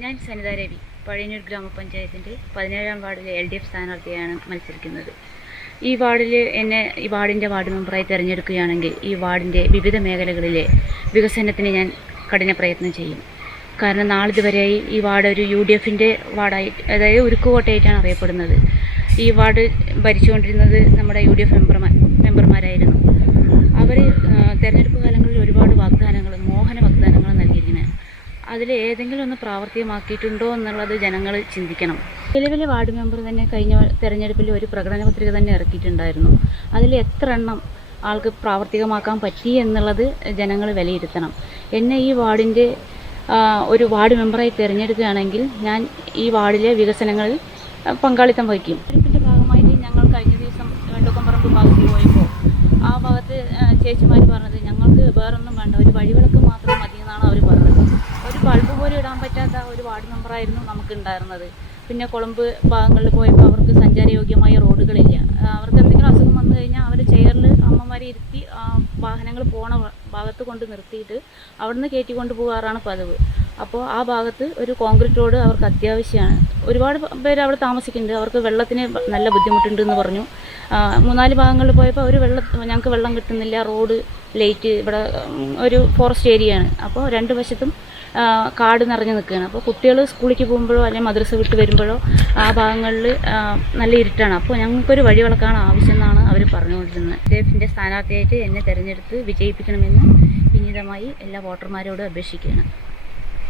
ഞാൻ സനിത രവി പഴയന്നൂർ ഗ്രാമപഞ്ചായത്തിന്റെ പതിനേഴാം വാർഡിലെ എൽ ഡി എഫ് സ്ഥാനാർത്ഥിയാണ് മത്സരിക്കുന്നത്. ഈ വാർഡിൽ എന്നെ ഈ വാർഡിന്റെ വാർഡ് മെമ്പറായി തിരഞ്ഞെടുക്കുകയാണെങ്കിൽ ഈ വാർഡിന്റെ വിവിധ മേഖലകളിലെ വികസനത്തിന് ഞാൻ കഠിന പ്രയത്നം ചെയ്യും. കാരണം നാളിതുവരെയായി ഈ വാർഡ് ഒരു യു ഡി എഫിന്റെ വാർഡായി അതായത് ഉരുക്കുകോട്ടയായിട്ടാണ് അറിയപ്പെടുന്നത്. ഈ വാർഡ് ഭരിച്ചുകൊണ്ടിരുന്നത് നമ്മുടെ യു ഡി എഫ് മെമ്പർമാർ മെമ്പർമാരായിരുന്നു. അവർ തെരഞ്ഞെടുപ്പ് അതിൽ ഏതെങ്കിലും ഒന്ന് പ്രാവർത്തികമാക്കിയിട്ടുണ്ടോ എന്നുള്ളത് ജനങ്ങൾ ചിന്തിക്കണം. നിലവിലെ വാർഡ് മെമ്പർ തന്നെ കഴിഞ്ഞ തെരഞ്ഞെടുപ്പിൽ ഒരു പ്രകടന പത്രിക തന്നെ ഇറക്കിയിട്ടുണ്ടായിരുന്നു. അതിൽ എത്ര എണ്ണം ആൾക്ക് പ്രാവർത്തികമാക്കാൻ പറ്റി എന്നുള്ളത് ജനങ്ങൾ വിലയിരുത്തണം. എന്നെ ഈ വാർഡിന്റെ ഒരു വാർഡ് മെമ്പറായി തിരഞ്ഞെടുക്കുകയാണെങ്കിൽ ഞാൻ ഈ വാർഡിലെ വികസനങ്ങളിൽ പങ്കാളിത്തം വഹിക്കും. ഇതിന്റെ ഭാഗമായിട്ട് ഞങ്ങൾ കഴിഞ്ഞ ദിവസം വെണ്ടക്കമ്പറമ്പ് ഭാഗത്ത് പോയപ്പോൾ ആ ഭാഗത്ത് ചേച്ചിമാർ പറഞ്ഞത് ഞങ്ങൾക്ക് വേറൊന്നും വേണ്ട ഒരു വഴിവിളക്ക് മാത്രം മതി എന്നാണ് അവർ പറഞ്ഞത്. ബൾബ് പോലും ഇടാൻ പറ്റാത്ത ഒരു വാർഡ് മെമ്പറായിരുന്നു നമുക്ക് ഉണ്ടായിരുന്നത് പിന്നെ കൊളമ്പ് ഭാഗങ്ങളിൽ പോയപ്പോൾ അവർക്ക് സഞ്ചാരയോഗ്യമായ റോഡുകളില്ല അവർക്ക് എന്തെങ്കിലും അസുഖം വന്നു കഴിഞ്ഞാൽ അവർ ചെയറിൽ അമ്മമാരെ ഇരുത്തി വാഹനങ്ങൾ പോണ ഭാഗത്ത് കൊണ്ട് നിർത്തിയിട്ട് അവിടുന്ന് കയറ്റി കൊണ്ട് പോകാറാണ് പതിവ്. അപ്പോൾ ആ ഭാഗത്ത് ഒരു കോൺക്രീറ്റ് റോഡ് അവർക്ക് അത്യാവശ്യമാണ് ഒരുപാട് പേര് അവിടെ താമസിക്കുന്നുണ്ട്. അവർക്ക് വെള്ളത്തിന് നല്ല ബുദ്ധിമുട്ടുണ്ട് എന്ന് പറഞ്ഞു. മൂന്നാൽ ഭാഗങ്ങളിൽ പോയപ്പോൾ അവർ വെള്ളം ഞങ്ങൾക്ക് വെള്ളം കിട്ടുന്നില്ല. റോഡ് ലൈറ്റ് ഇവിടെ ഒരു ഫോറസ്റ്റ് ഏരിയയാണ് അപ്പോൾ രണ്ട് വശത്തും കാട് നിറഞ്ഞു നിൽക്കുകയാണ്. അപ്പോൾ കുട്ടികൾ സ്കൂളിലേക്ക് പോകുമ്പോഴോ അല്ലെങ്കിൽ മദ്രസ വിട്ട് വരുമ്പോഴോ ആ ഭാഗങ്ങളിൽ നല്ല ഇരുട്ടാണ്. അപ്പോൾ ഞങ്ങൾക്കൊരു വഴിവിളക്കാണ് ആവശ്യം എന്നാണ് അവർ പറഞ്ഞുകൊണ്ടിരുന്നത്. അദ്ദേഹത്തിന്റെ സ്ഥാനാർത്ഥിയായിട്ട് എന്നെ തിരഞ്ഞെടുത്ത് വിജയിപ്പിക്കണമെന്ന് വിനീതമായി എല്ലാ വോട്ടർമാരോടും അപേക്ഷിക്കുകയാണ്.